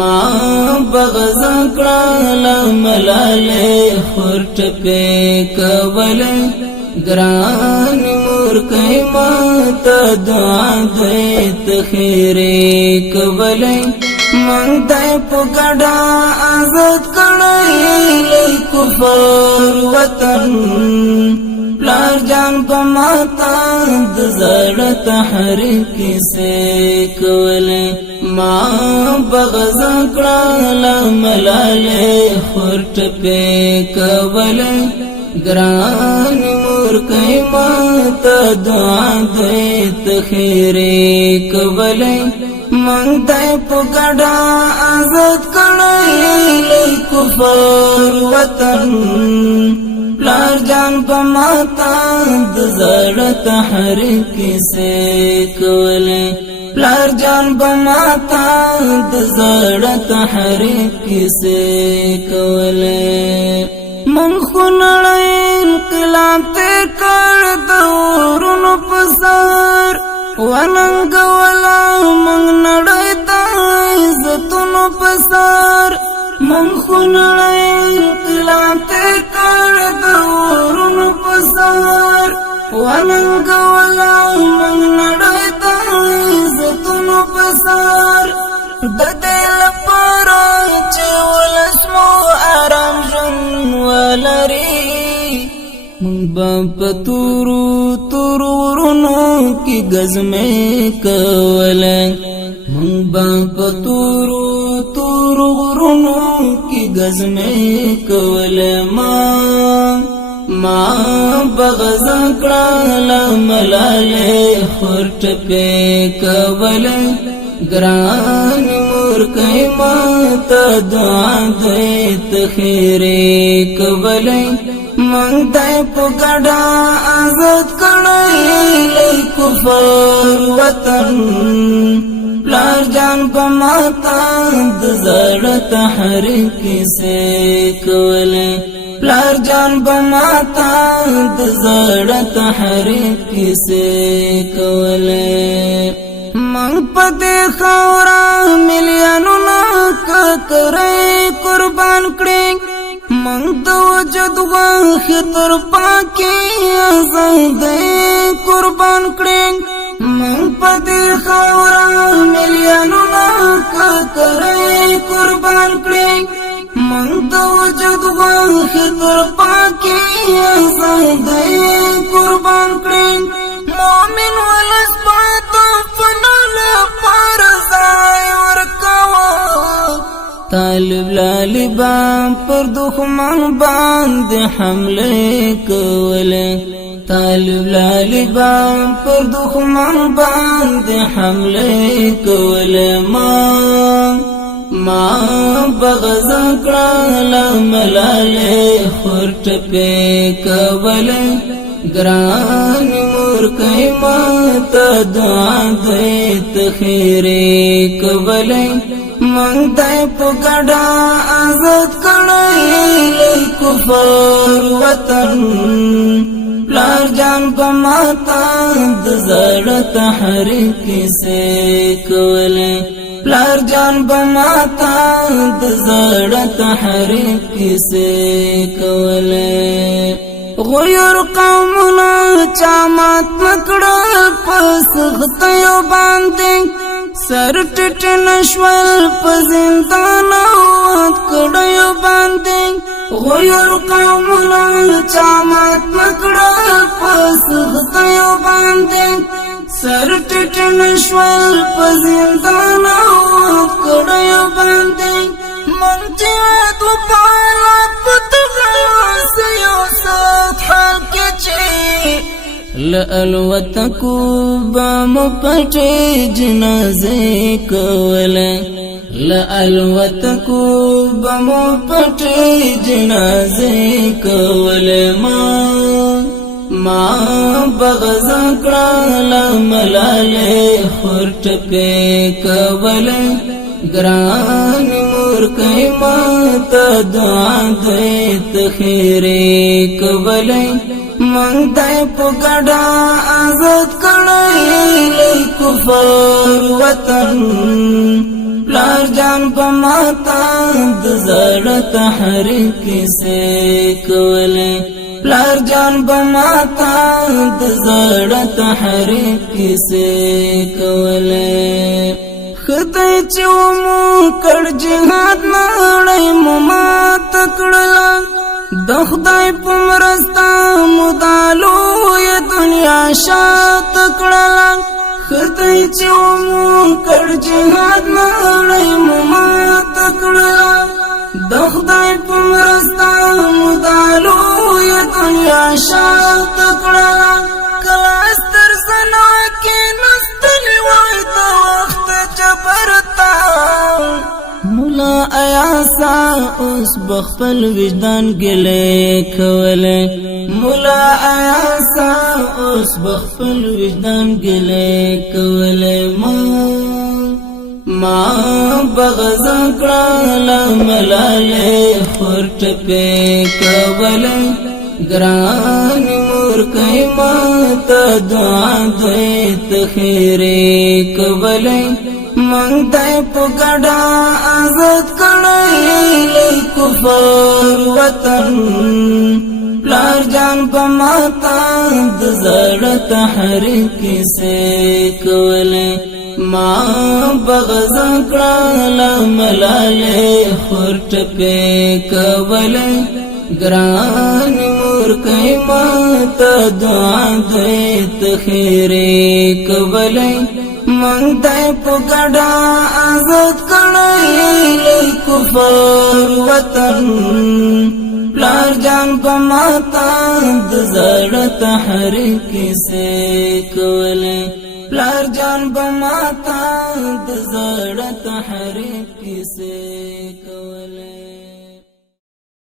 ما بغض کړه ملاله خورټ په کوله ګران مور کای ما ته دعا دې تخیره کوله من دای په ګډا آزاد کړه کفر وطن لار جان په ماتا د زړه تحریک سے کوله ما بغض کړه ملاله خورټ په کوله ګران مور کای ما ته دعا دې تخیره کوله من دای په ګډا آزاد کړه کفر وطن لار جان په ماتا د زړه تحریک سے کوله لار جان په ماتا د زړه تحریک سے کوله من خنړې انقلاب ته کړ دورونو پسار وننګ ولا من نړۍ ته عزتونو پسار من خنړې انقلاب ته کړ دورونو پسار وننګ ولا من نړۍ ته عزتونو پسار د دې لپاره چې ولسمو آرام ژوند ولري مونږ په تورو ورونو کې غزمې کوله مونږ په تورو ورونو کې غزمې کوله ما بغض کړه ملاله خورټ په کوله ګران مور کای ما ته دعا دې تخیره کوله من دای په ګډا آزاد کړه کفر وطن لار جان په ماتا د زړه تحریک سے کوله لار جان په ماتا د زړه تحریک سے کوله من پدې خورا مليانونه ککرې قربان کړې من د وجود واخې تر پاکي آزاد قربان کړې من پدې خورا مليانونه ککرې قربان کړې من د وجود واخې تر پاکي آزاد قربان کړې مؤمن ولس طالب لالیبا پر دښمن باندې حمله کوله طالب لالیبا پر دښمن باندې حمله کوله ما بغض کړه ملاله خورټ په کوله ګران مور کای ما ته دعا دې تخیره کوله من دای په ګډا آزاد کړه کفر وطن لار جان په ماتا د زړه تحریک سے کوله لار جان په ماتا د زړه تحریک سے کوله غیر قومنا چامات نکړه پس غتیو باندې سر ټټ نشول په زندان وات کړه باندې غیر قومنا چامات نکړه پس غتیو باندې سر ټټ نشول په زندان وات کړه باندې منځه تو پالا پتغاس یو سات حال کې لالوتکو بام پټې جنازې کوله لالوتکو بام پټې جنازې کوله ما بغض کړه ملاله خورټ په کوله ګران مور کای ما ته دعا دې تخیره کوله من دای په ګډا آزاد کړه کفر وطن پلار جان بماتا د زړه تحریک کیسه کوله پلار جان بماتا د زړه تحریک کیسه کوله خدای چې مو کړ جهاد نړۍ مو مات کړلا د خدای په مرسته مو دالو یا دنیا شات کړلا خدای چې مو کړ جهاد نړۍ مو مات کړلا د خدای په مرسته مو دالو یا دنیا شات کړلا کله ستر سنا کې نستلی وای د وخت جبرتا مولا ایاسا اوس بخپل وجدان ګلې کوله مولا ایاسا اوس بخپل وجدان ګلې کوله ما بغض کړه ملاله خورټ په کوله ګران مور کای ماته دعا دې تخیره کوله من دای په ګډا آزاد کړه کفر وطن پلار جان په ماتا د زړه تحریک کیسه کوله ما بغض کړه ملاله خورټ په کوله ګران مور کای ماته دعا دې تخیره کوله من دای په ګډا آزاد کړه کفر وطن پلار جان په ماتا د زړه تحریک کیسه کوله پلار جان په ماتا د زړه تحریک کیسه کوله